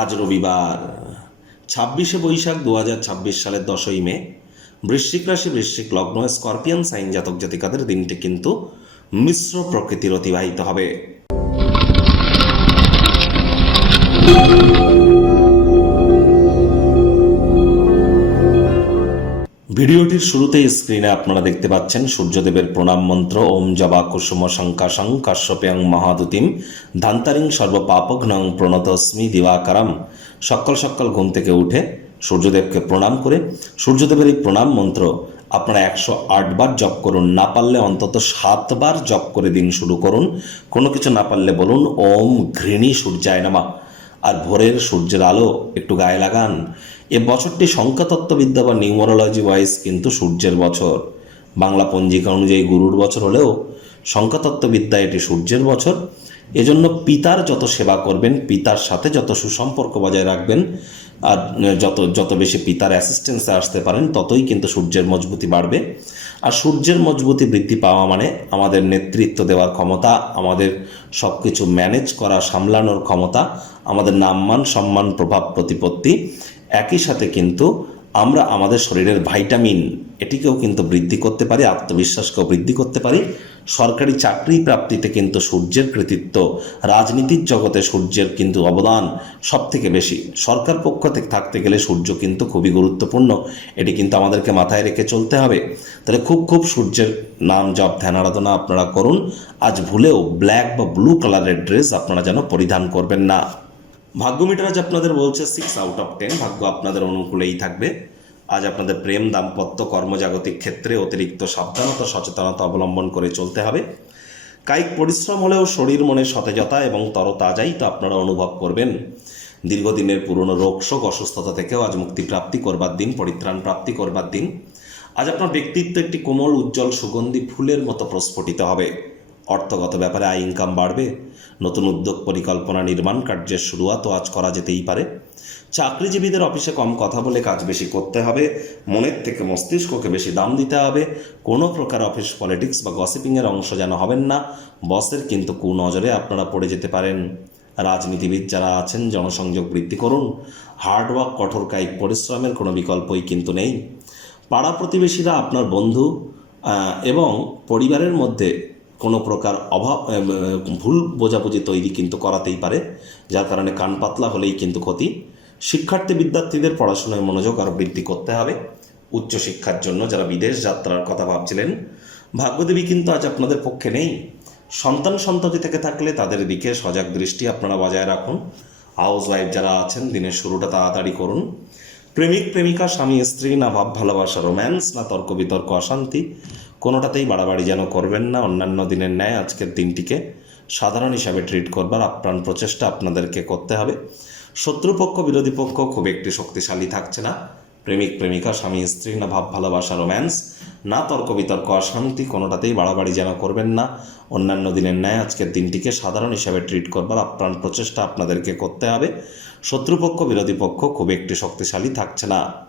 আজ রবিবার 26শে বৈশাখ 2026 সালের 10ই মে। বৃশ্চিক রাশি, বৃশ্চিক লগ্ন, স্করপিয়ান সাইন জাতক জাতিকাদের দিনটি কিন্তু মিশ্র প্রকৃতির অতিবাহিত হবে। ভিডিওটির শুরুতেই স্ক্রিনে আপনারা দেখতে পাচ্ছেন সূর্যদেবের প্রণাম মন্ত্র। ওম জবা কুসুম শঙ্কাশং কাশ্যপেয়ং মহাদুতিম ধান্তারিং সর্বপাপঘ্নং প্রণতস্মি দিবাকারম। সকাল সকাল ঘুম থেকে উঠে সূর্যদেবকে প্রণাম করে সূর্যদেবের এই প্রণাম মন্ত্র আপনারা 108 বার জপ করুন। না পারলে অন্তত 7 বার জপ করে দিন শুরু করুন। কোনো কিছু না পারলে বলুন ওম ঘৃণী সূর্যায় নমঃ। আর ভোরের সূর্যের আলো একটু গায়ে লাগান। এ বছরটি সংখ্যাতত্ত্ববিদ্যা বা নিউমারোলজি ওয়াইজ কিন্তু সূর্যের বছর। বাংলা পঞ্জিকা অনুযায়ী গুরুর বছর হলেও সংখ্যাতত্ত্ববিদ্যা এটি সূর্যের বছর। এজন্য পিতার যত সেবা করবেন, পিতার সাথে যত সুসম্পর্ক বজায় রাখবেন, আর যত বেশি পিতার অ্যাসিস্ট্যান্সে আসতে পারেন, ততই কিন্তু সূর্যের মজবুতি বাড়বে। আর সূর্যের মজবুতি বৃদ্ধি পাওয়া মানে আমাদের নেতৃত্ব দেওয়ার ক্ষমতা, আমাদের সব কিছু ম্যানেজ করা, সামলানোর ক্ষমতা, আমাদের নামমান সম্মান প্রভাব প্রতিপত্তি, একই সাথে কিন্তু আমরা আমাদের শরীরের ভাইটামিন এটিকেও কিন্তু বৃদ্ধি করতে পারি, আত্মবিশ্বাসকেও বৃদ্ধি করতে পারি। সরকারি চাকরি প্রাপ্তিতে কিন্তু সূর্যের কৃতিত্ব, রাজনীতির জগতে সূর্যের কিন্তু অবদান সব থেকে বেশি। সরকার পক্ষ থেকে থাকতে গেলে সূর্য কিন্তু খুবই গুরুত্বপূর্ণ, এটি কিন্তু আমাদেরকে মাথায় রেখে চলতে হবে। তাহলে খুব সূর্যের নাম জপ ধ্যান আরাধনা আপনারা করুন। আজ ভুলেও ব্ল্যাক বা ব্লু কালারের ড্রেস আপনারা যেন পরিধান করবেন না। ভাগ্য মিটার আজ আপনাদের বলছে 6 আউট অফ 10, ভাগ্য আপনাদের অনুকূলেই থাকবে। আজ আপনাদের প্রেম, দাম্পত্য, কর্মজাগতিক ক্ষেত্রে অতিরিক্ত সাবধানতা সচেতনতা অবলম্বন করে চলতে হবে। কায়িক পরিশ্রম হলেও শরীর মনে সতেজতা এবং তরতাজাই তো আপনারা অনুভব করবেন। দীর্ঘদিনের পুরনো রোগ শোক অসুস্থতা থেকেও আজ মুক্তি প্রাপ্তি করবার দিন, পরিত্রাণ প্রাপ্তি করবার দিন। আজ আপনার ব্যক্তিত্ব একটি কোমল উজ্জ্বল সুগন্ধি ফুলের মতো প্রস্ফুটিত হবে। অর্থগত ব্যাপারে আয় ইনকাম বাড়বে। নতুন উদ্যোগ পরিকল্পনা নির্মাণ কার্যের শুরুয়াতও আজ করা যেতেই পারে। চাকরিজীবীদের অফিসে কম কথা বলে কাজ বেশি করতে হবে। মনের থেকে মস্তিষ্ককে বেশি দাম দিতে হবে। কোনো প্রকার অফিস পলিটিক্স বা গসিপিংয়ের অংশ যেন হবেন না। বসের কিন্তু কুনজরে আপনারা পড়ে যেতে পারেন। রাজনীতিবিদ যারা আছেন জনসংযোগ বৃদ্ধি করুন। হার্ডওয়ার্ক, কঠোর কায়িক পরিশ্রমের কোনো বিকল্পই কিন্তু নেই। পাড়া প্রতিবেশীরা, আপনার বন্ধু এবং পরিবারের মধ্যে কোনো প্রকার ভুল বোঝাবুঝি তৈরি কিন্তু করাতেই পারে, যার কারণে কান পাতলা হলেই কিন্তু ক্ষতি। শিক্ষার্থী বিদ্যার্থীদের পড়াশোনায় মনোযোগ আরও বৃদ্ধি করতে হবে। উচ্চশিক্ষার জন্য যারা বিদেশ যাত্রার কথা ভাবছিলেন, ভাগ্যদেবী কিন্তু আজ আপনাদের পক্ষে নেই। সন্তানটি থেকে থাকলে তাদের দিকে সজাগ দৃষ্টি আপনারা বজায় রাখুন। হাউস ওয়াইফ যারা আছেন, দিনের শুরুটা তাড়াতাড়ি করুন। প্রেমিক প্রেমিকা, স্বামী স্ত্রী, না ভাব ভালোবাসা রোম্যান্স, না তর্ক বিতর্ক অশান্তি, কোনোটাতেই বাড়াবাড়ি যেন করবেন না। অন্যান্য দিনের ন্যায় আজকের দিনটিকে সাধারণ হিসাবে ট্রিট করবার আপ্রাণ প্রচেষ্টা আপনাদেরকে করতে হবে। শত্রুপক্ষ বিরোধী পক্ষ খুব একটি শক্তিশালী থাকছে না। প্রেমিক প্রেমিকা, স্বামী স্ত্রী, না ভাব ভালোবাসা রোম্যান্স, না তর্ক বিতর্ক অশান্তি, কোনোটাতেই বাড়াবাড়ি যেন করবেন না। অন্যান্য দিনের ন্যায় আজকের দিনটিকে সাধারণ হিসাবে ট্রিট করবার আপ্রাণ প্রচেষ্টা আপনাদেরকে করতে হবে। শত্রুপক্ষ বিরোধী পক্ষ খুব একটি শক্তিশালী থাকছে না।